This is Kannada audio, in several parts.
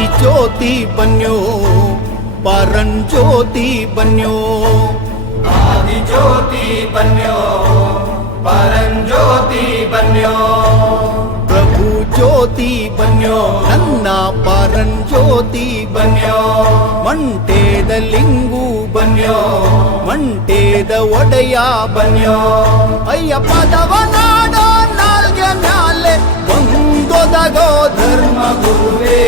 ಆದಿಜ್ಯೋತಿ ಬನ್ಯೋ ಪರಂಜ್ಯೋತಿ ಬನ್ಯೋ ಆದಿಜ್ಯೋತಿ ಬನ್ಯೋ ಪರಂಜ್ಯೋತಿ ಬನ್ಯೋ ಪ್ರಭು ಜ್ಯೋತಿ ಬನ್ಯೋ ನನ್ನ ಪರಂಜ್ಯೋತಿ ಬನ್ಯೋ ಮಂಟೇದ ಲಿಂಗು ಬನ್ಯೋ ಮಂಟೇದ ಒಡೆಯ ಬನ್ಯೋ ಅಯ್ಯಪ್ಪದವ ನಾಡೋ ನಾಲ್ಗೆ ಮ್ಯಾಲೆ ಒಂದೊದಗೋ ಧರ್ಮ ಗುರುವೇ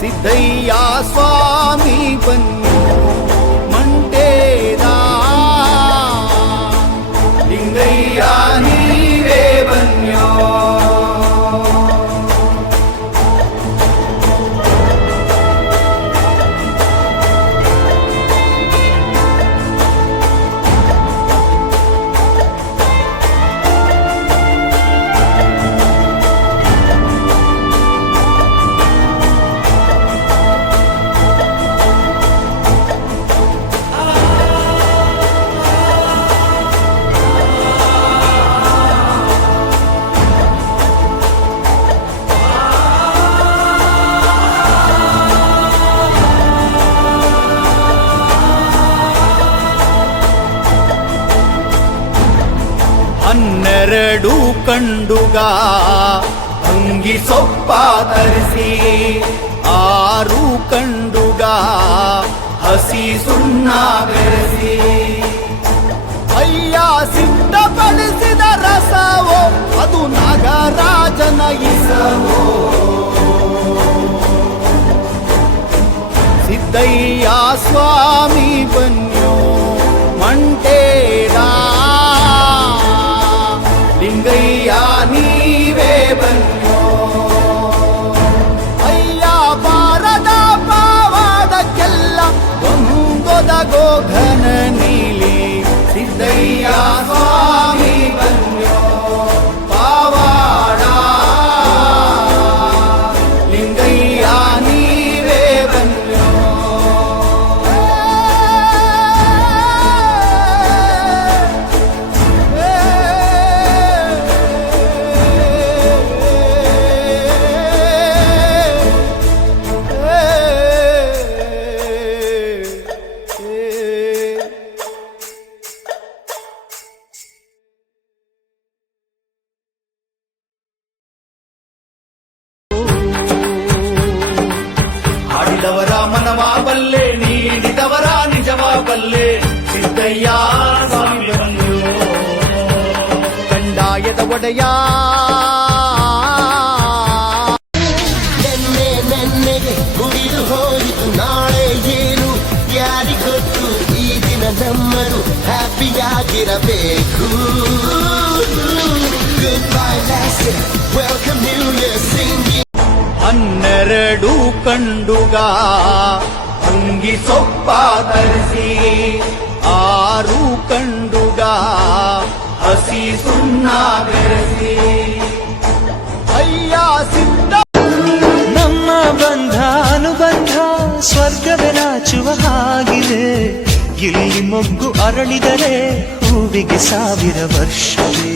ಸಿದ್ದಯ್ಯ ಸ್ವಾಮಿ ಬನ್ಯೋ ಮಂಟೇದ ಲಿಂಗಯ್ಯ ನೀವೇ ಬನ್ಯೋ ಹನ್ನೆರಡು ಕಂಡುಗ ಅಂಗಿ ಸೊಪ್ಪ ತರಿಸಿ 6 ಕಂಡುಗ ಹಸಿ ಸುಣ್ಣ ಬೆರೆಸಿ ಅಯ್ಯ ಸಿದ್ಧಪಡಿಸಿದ ರಸವೋ ಅದು ನಾಗರಾಜನ ಇಸವೋ ಸಿದ್ದಯ್ಯ ಸ್ವಾಮಿ ಬನ್ಯೋ ಮಂಟೇದ ಲಿಂಗಯ್ಯ ನೀವೇ ಬನ್ಯೋ ಅಯ್ಯ ಬಾರದ ಪಾವಾಡಕ್ಕೆಲ್ಲ ಒಂದೊದಗೋ ಘನ ನೀಲಿ ಸಿದ್ದಯ್ಯ ಸ್ವಾಮಿ ಬನ್ಯೋ ಪಾವಾಡ ಲಿಂಗಯ್ಯ ನೀವೇ ಬನ್ಯೋ ಆಡಿದವರ ಮನವ ಬಲ್ಲೆ ನೀಡಿದವರ ನಿಜವ ಬಲ್ಲೆ ಸಿದ್ದಯ್ಯ ಸ್ವಾಮಿ ಬನ್ಯೋ ಕಂಡಾಯದ ಒಡೆಯ ನೆನ್ನೆಗೆ ಉಳಿದು ಹೋಯಿತು ನಾಳೆ ಏನು ಯಾರಿಗೊತ್ತು ಈ ದಿನ ನಮ್ಮದು ಹ್ಯಾಪಿಯಾಗಿರಬೇಕು Goodbye last year, welcome new year singing 12 ಕಂಡುಗ ಅಂಗಿ ಸೊಪ್ಪ ತರಿಸಿ 6 ಕಂಡುಗ ಹಸಿ ಸುಣ್ಣ ಬೆರೆಸಿ ಅಯ್ಯ ಸಿದ್ಧ ನಮ್ಮ ಬಂಧ ಅನುಬಂಧ ಸ್ವರ್ಗವೇ ನಾಚುವ ಹಾಗಿದೆ ಇಲ್ಲಿ ಮೊಗ್ಗು ಅರಳಿದರೆ ಹೂವಿಗೆ 1000 ವರ್ಷವೇ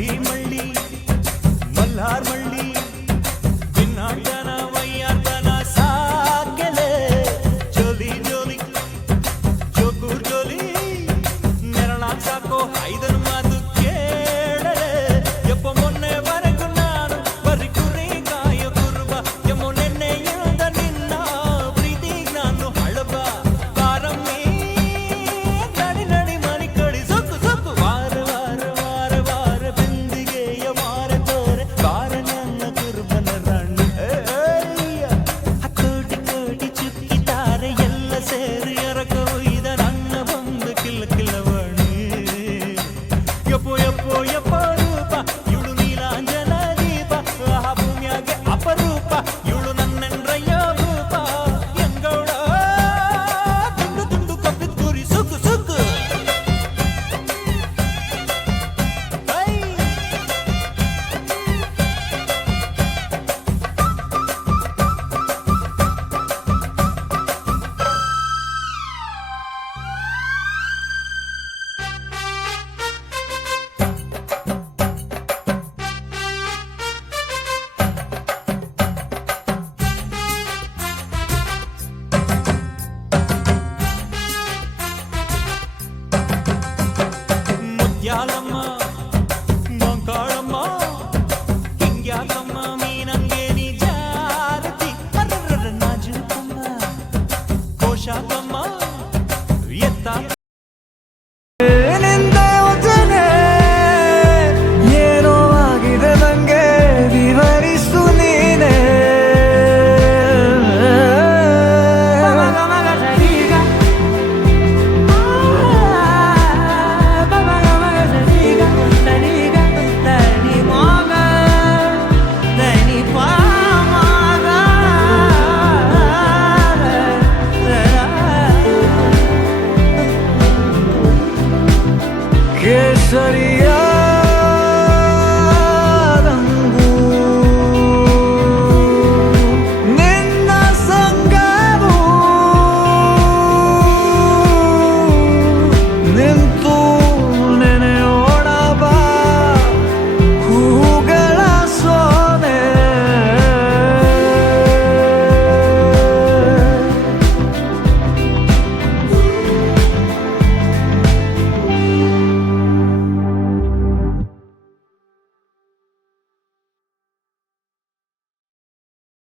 ಮಳ್ಳಿ ಮಳ್ಳಿ ಮಲ್ಹಾರ್ ಮಳ್ಳಿ ಭಿನ್ನಾಟನ ವಯ್ಯಾಟನ ಸಾಕೆಲೆ ಜೋಲಿ ಜೋಲಿ ಜೋಕೂರ್ ಜೋಲಿ ನೆರಳಾಗ್ ಸಾಕೋ ಐದನ ಮಾತು ಕೇಳಲೆ ಎಪ್ಪ ಮೊನ್ನೆವರೆಗೂ ನಾನು ಬರಿ ಕುರಿ ಕಾಯ ಕುರುಬ ಎಮ್ಮೊ ನೆನ್ನೆಯಿಂದ ನಿನ್ನ ಪ್ರೀತಿಗ್ ನಾನು ಹಳಬ ಬಾರಮ್ಮಿ ನಡಿ ನಡಿ ಮನಿ ಕಡಿ ಸೊಕ್ಕು ಸೊಕ್ಕು ವಾರ ವಾರ ವಾರ ವಾರ ಬಿಂದಿಗೆಯ ವಾರ ತೋರೆ ಬಾರ ನನ್ನ ಕುರುಬನ ರಾಣಿ ಕೋಟಿ ಕೋಟಿ ಚುಕ್ಕಿತಾರೆ ಎಲ್ಲ ಸೇರಿ ಎರಕ ಒಯ್ದ ನನ್ನ ಬಂದು ಕಿಲ್ಲ ಕಿಲ್ಲವಾಣಿ ಯಪ್ಪೋ ಯಪ್ಪೋ ಯಪ್ಪ ರೂಪ ಇವಳು ನೀಲಾಂಜನ ದೀಪ ಆ ಭೂಮಿಯಾಗೆ ಅಪರೂಪ ಇವಳು ನನ್ನೆಂಡ್ರಯ್ಯ ರೂಪ ಎಂಗೌಡ ತುಂಡು ತುಂಡು ಕಪ್ಪಿದ್ ಗುರಿ ಸುಕ್ಕು ಸುಕ್ಕು ಐ ಮುತ್ಯಾಲಮ್ಮ ಮಂಕಾಳಮ್ಮ ಹಿಂಗ್ಯಾಕಮ್ಮ ಮೀನಂಗೆ ನೀ ಜಾರತಿ ಅರ್ರರ್ರ ನಾಜೂಕಮ್ಮ ಕೋಶಾಕಮ್ಮ ಎತ್ತ ನಿಂದೆ ವಚನೆ ಏನೋ ಆಗಿದೆ ನಂಗೆ ವಿವರಿಸು ನೀನೆ ಕೇಸರಿ